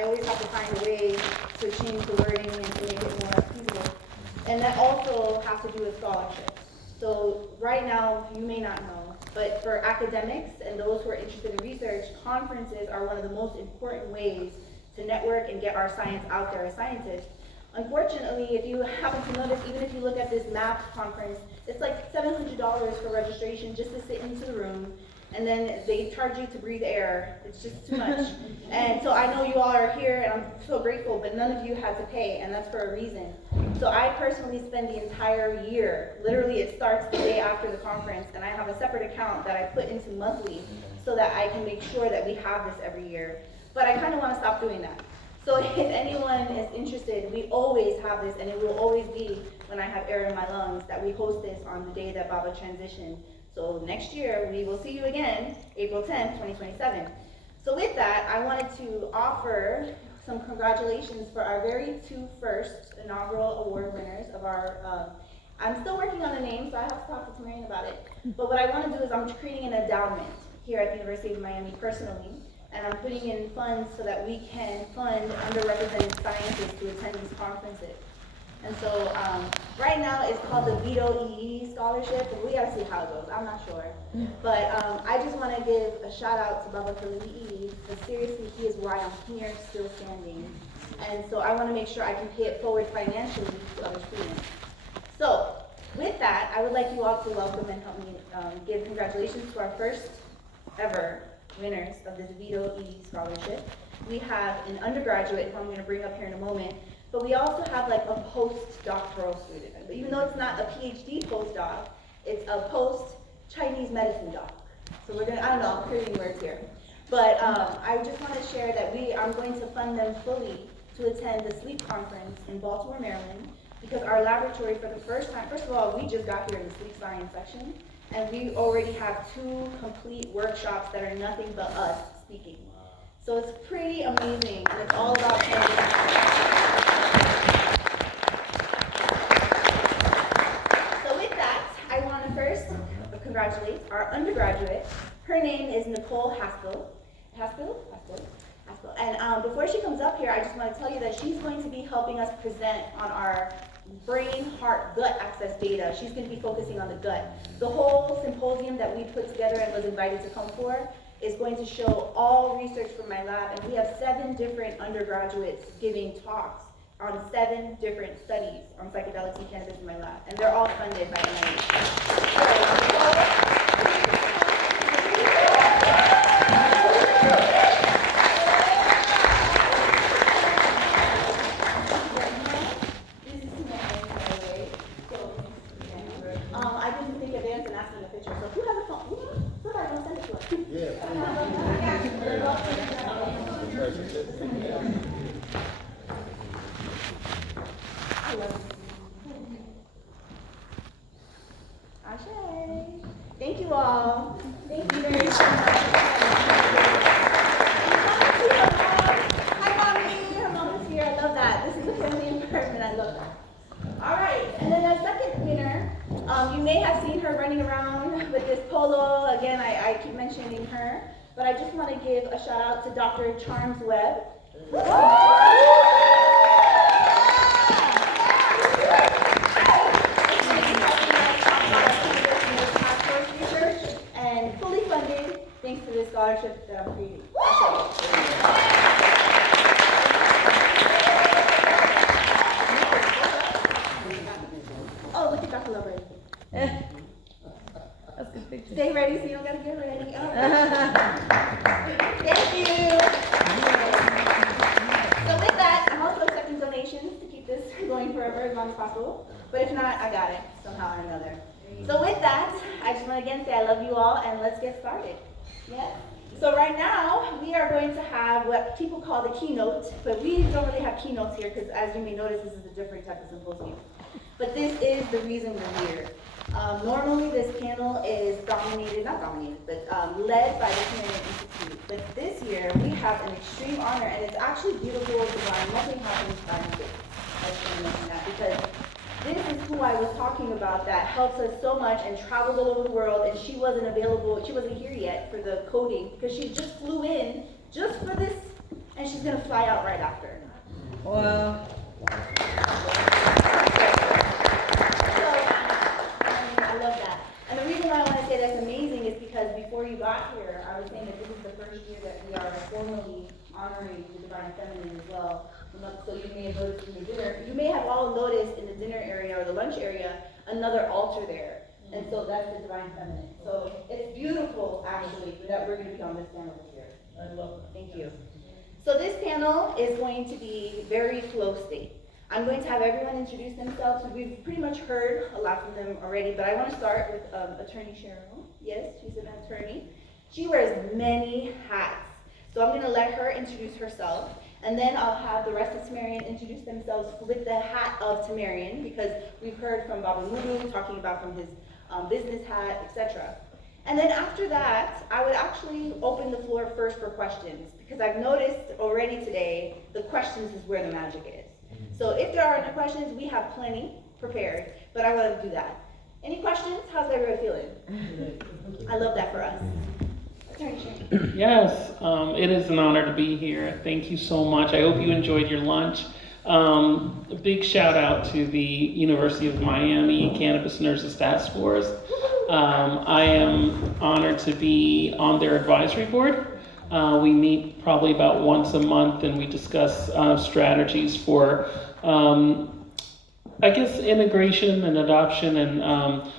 I always have to find a way to change the wording and to make it more appeasable. And that also has to do with scholarships. So right now, you may not know, but for academics and those who are interested in research, conferences are one of the most important ways to network and get our science out there as scientists. Unfortunately, if you happen to notice, even if you look at this MAP conference, it's like $700 for registration just to sit into the room, and then they charge you to breathe air. It's just too much. And so I know you all are here, and I'm so grateful, but none of you had to pay, and that's for a reason. So I personally spend the entire year, literally it starts the day after the conference, and I have a separate account that I put into monthly so that I can make sure that we have this every year. But I kind of want to stop doing that. So if anyone is interested, we always have this, and it will always be when I have air in my lungs that we host this on the day that Baba transitioned. So next year, we will see you again, April 10th, 2027. So with that, I wanted to offer some congratulations for our very first inaugural award winners of our, I'm still working on the name, so I have to talk to Tamarian about it. But what I want to do is I'm creating an endowment here at the University of Miami personally. And I'm putting in funds so that we can fund underrepresented scientists to attend these conferences. And so right now it's called the Vito EE Scholarship, and we gotta see how it goes, I'm not sure. But I just wanna give a shout out to Baba Khalili EE, because seriously, he is why I'm here still standing. And so I wanna make sure I can pay it forward financially to other students. So with that, I would like you all to welcome and help me give congratulations to our first ever winners of the DeVito E Scholarship. We have an undergraduate who I'm going to bring up here in a moment, but we also have like a postdoctoral student. But even though it's not a PhD postdoc, it's a post-Chinese medicine doc. So we're going to, I don't know, I'm creating words here. But I just want to share that I'm going to fund them fully to attend the SLEEP conference in Baltimore, Maryland, because our laboratory for the first time, first of all, we just got here in the sleep science section, and we already have 2 complete workshops that are nothing but us speaking. So it's pretty amazing, and it's all about changing. So with that, I want to first congratulate our undergraduate. Her name is Nicole Haskell. Haskell. And before she comes up here, I just want to tell you that she's going to be helping us present on our brain, heart, gut access data. She's going to be focusing on the gut. The whole symposium that we put together and was invited to come for is going to show all research from my lab, and we have 7 different undergraduates giving talks on 7 different studies on psychedelics and cannabis in my lab, and they're all funded by NIH. Thank you all. Thank you very much. Hi, Mommy. Her mom is here. I love that. This is a family environment. I love that. All right. And then our second winner, you may have seen her running around with this polo. Again, I keep mentioning her. But I just want to give a shout out to Dr. Charms Webb. Thanks to this scholarship that I'm creating. Oh, look at Dr. Lover. That's a good picture. Stay ready so you don't gotta get ready. Oh. Thank you. So with that, I'm also accepting donations to keep this going forever as long as possible. But if not, I got it somehow or another. So with that, I just want to again say I love you all, and let's get started. Yeah. So right now, we are going to have what people call the keynote, but we don't really have keynotes here because, as you may notice, this is a different type of symposium. But this is the reason we're here. Normally, this panel is led by the Tamarian Institute. But this year, we have an extreme honor, and it's actually beautiful design. Nothing happens by mistake. I just want to mention that because this is who I was talking about that helps us so much and travels all over the world, and she wasn't available, she wasn't here yet for the coding because she just flew in just for this, and she's gonna fly out right after. Well, I love that. And the reason why I want to say that's amazing is because before you got here, I was saying that this is the first year that we are formally honoring the Divine Feminine as well. So you may have noticed in the dinner, you may have all noticed in the dinner area or the lunch area, another altar there. And so that's the Divine Feminine. So it's beautiful, actually, that we're going to be on this panel this year. I love it. Thank you. So this panel is going to be very flow state. I'm going to have everyone introduce themselves. We've pretty much heard a lot from them already, but I want to start with Attorney Cheryl. Yes, she's an attorney. She wears many hats. So I'm going to let her introduce herself, and then I'll have the rest of Tamarian introduce themselves with the hat of Tamarian, because we've heard from Baba Mudu talking about from his business hat, etc. And then after that, I would actually open the floor first for questions, because I've noticed already today, the questions is where the magic is. So if there are no questions, we have plenty prepared, but I want to do that. Any questions? How's everyone feeling? I love that for us. Yes, it is an honor to be here. Thank you so much. I hope you enjoyed your lunch. A big shout out to the University of Miami Cannabis Nurses Task Force. I am honored to be on their advisory board. We meet probably about once a month, and we discuss strategies for integration and adoption and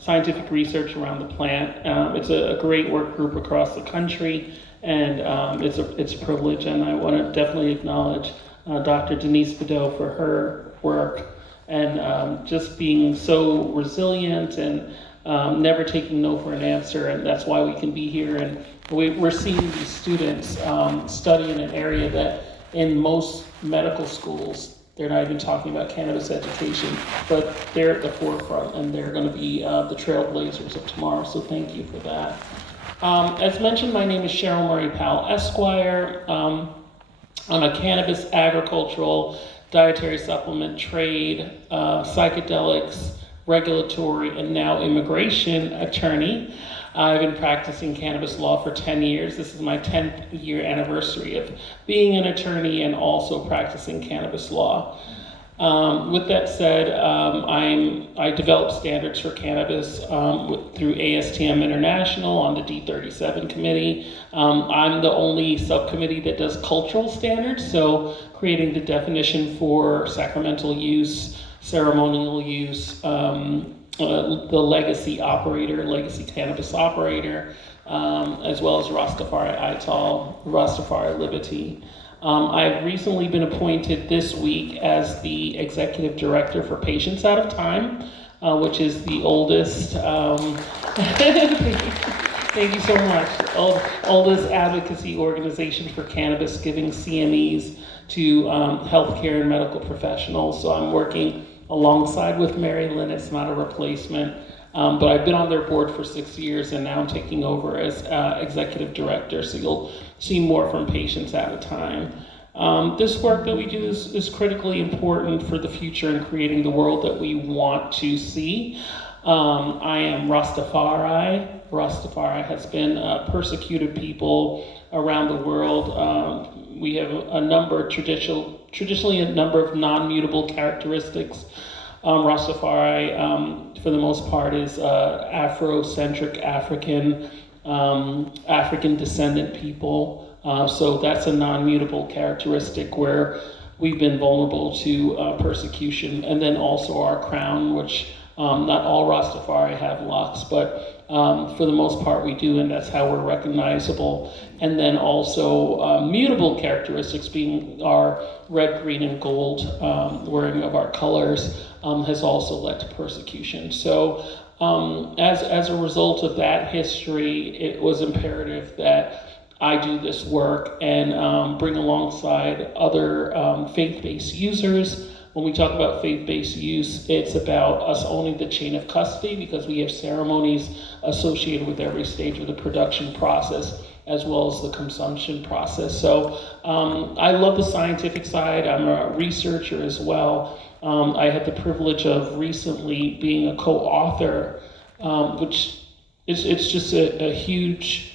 scientific research around the plant. It's a great work group across the country, and it's a privilege, and I want to definitely acknowledge Dr. Denise Bedeau for her work and just being so resilient and never taking no for an answer, and that's why we can be here. And we're seeing these students study in an area that in most medical schools, they're not even talking about cannabis education, but they're at the forefront, and they're going to be the trailblazers of tomorrow, so thank you for that. As mentioned, my name is Cheryl Murray Powell, Esquire. I'm a cannabis, agricultural, dietary supplement, trade, psychedelics, regulatory, and now immigration attorney. I've been practicing cannabis law for 10 years. This is my 10th year anniversary of being an attorney and also practicing cannabis law. With that said, I develop standards for cannabis through ASTM International on the D37 committee. I'm the only subcommittee that does cultural standards, so creating the definition for sacramental use, ceremonial use, the legacy cannabis operator, as well as Rastafari ITAL, Rastafari Liberty. I've recently been appointed this week as the executive director for Patients Out of Time, which is the oldest, thank you so much, oldest advocacy organization for cannabis, giving CMEs to healthcare and medical professionals. So I'm working alongside with Mary Lynn. It's not a replacement, but I've been on their board for 6 years, and now I'm taking over as executive director, so you'll see more from Patients at a Time. This work that we do is critically important for the future in creating the world that we want to see. I am Rastafari. Rastafari has been persecuted people around the world. We have a number, traditionally a number of non-mutable characteristics. Rastafari, for the most part, is Afrocentric African, African descendant people. So that's a non-mutable characteristic where we've been vulnerable to persecution. And then also our crown, which not all Rastafari have locks, but for the most part we do, and that's how we're recognizable. And then also mutable characteristics being our red, green, and gold wearing of our colors has also led to persecution. So as a result of that history, it was imperative that I do this work and bring alongside other faith-based users. When we talk about faith-based use, it's about us owning the chain of custody, because we have ceremonies associated with every stage of the production process as well as the consumption process. So I love the scientific side. I'm a researcher as well. I had the privilege of recently being a co-author, which it's just a huge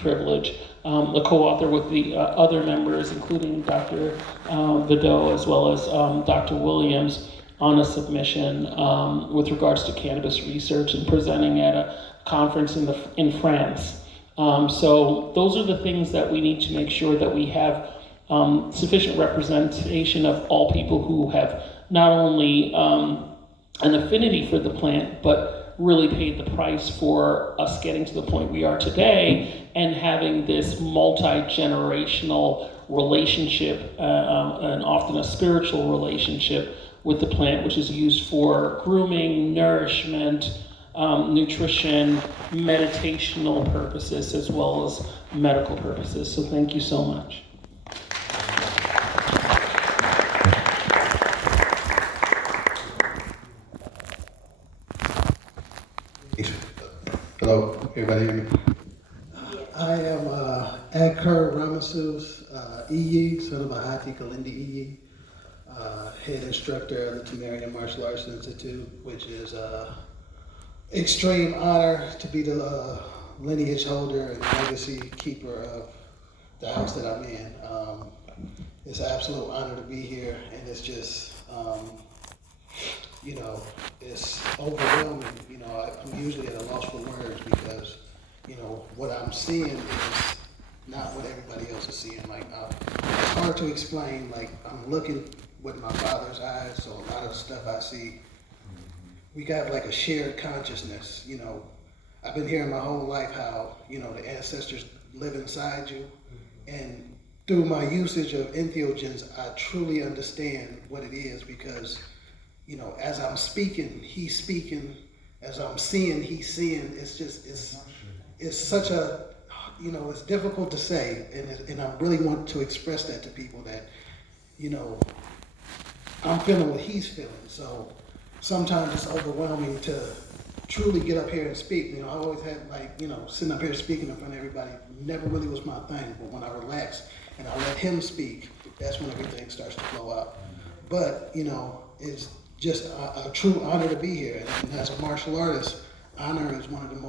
privilege a co-author with the other members, including Dr. Vidot as well as Dr. Williams, on a submission with regards to cannabis research and presenting at a conference in France. So those are the things that we need to make sure that we have sufficient representation of all people who have not only an affinity for the plant, but really paid the price for us getting to the point we are today and having this multi-generational relationship, and often a spiritual relationship with the plant, which is used for grooming, nourishment, nutrition, meditational purposes, as well as medical purposes. So thank you so much. Hello, everybody hear me? I am Aker Ramasus Iyi, son of Ahati Kalindi Iyi, head instructor of the Tamarian Martial Arts Institute, which is extreme honor to be the lineage holder and legacy keeper of the house that I'm in. It's an absolute honor to be here, and it's just, it's overwhelming. I'm usually at a loss for words because, what I'm seeing is not what everybody else is seeing. It's hard to explain. I'm looking with my father's eyes, so a lot of stuff I see, we got like a shared consciousness. I've been hearing my whole life how, the ancestors live inside you, and through my usage of entheogens, I truly understand what it is because, as I'm speaking, he's speaking. As I'm seeing, he's seeing. It's such a, it's difficult to say, and I really want to express that to people that, I'm feeling what he's feeling. So sometimes it's overwhelming to truly get up here and speak. I always had sitting up here speaking in front of everybody never really was my thing. But when I relax and I let him speak, that's when everything starts to flow out. But, it's just a true honor to be here. And as a martial artist, honor is one of the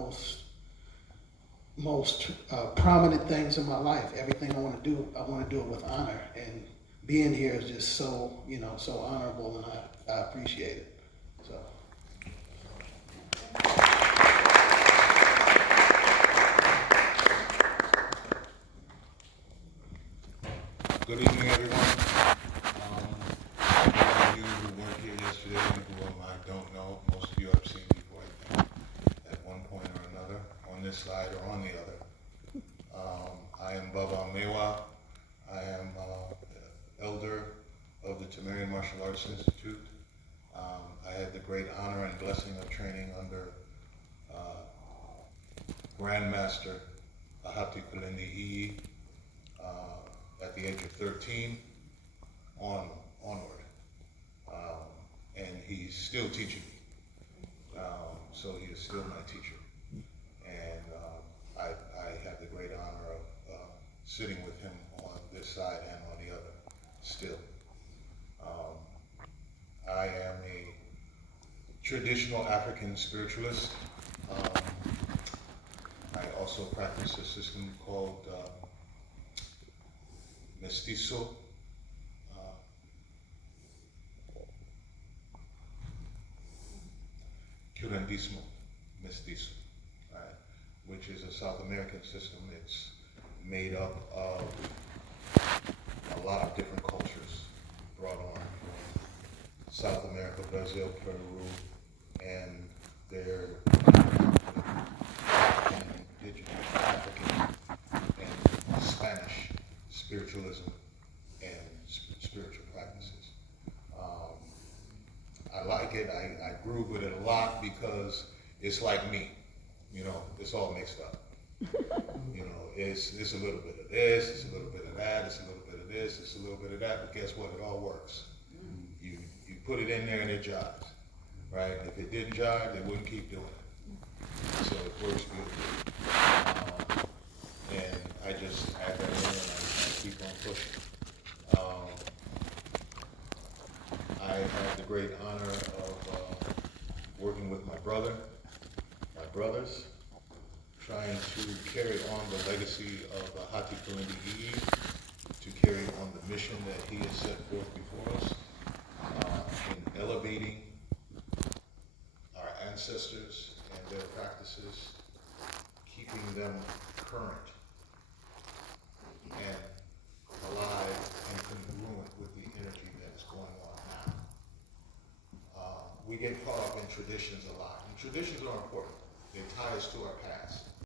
most prominent things in my life. Everything I want to do it with honor. And being here is just so, so honorable, and I appreciate it. So. Good evening, everyone. Those of you who weren't here yesterday and who I don't know, most of you I've seen before, I think, at one point or another, on this side or on the other. I am Baba Mewa. I am elder of the Tamarian Martial Arts Institute. I had the great honor and blessing of training under Grandmaster Ahati Kalindi Iyi at the age of 13 onward. And he's still teaching me. So he is still my teacher. And I have the great honor of sitting with him on this side and on the other still. I am a traditional African spiritualist. I also practice a system called mestizo, curandismo, mestizo, right, which is a South American system. It's made up of a lot of different cultures brought on from South America, Brazil, Peru, and their indigenous African and Spanish spiritualism and spiritual practices. I like it. I groove with it a lot because it's like me. It's all mixed up. It's a little bit of this, it's a little bit of that, it's a little bit of this, it's a little bit of that, but guess what? It all works. You put it in there and it jives, right? If it didn't jive, they wouldn't keep doing it. So it works beautifully. And I just add that in and I keep on pushing. I have the great honor of working with my brothers, trying to carry on the legacy of Hati Kurundi Ii, to carry on the mission that he has set forth before us, in elevating our ancestors and their practices, keeping them current and alive and congruent with the energy that is going on now. We get caught up in traditions a lot, and traditions are important. They tie us to our past.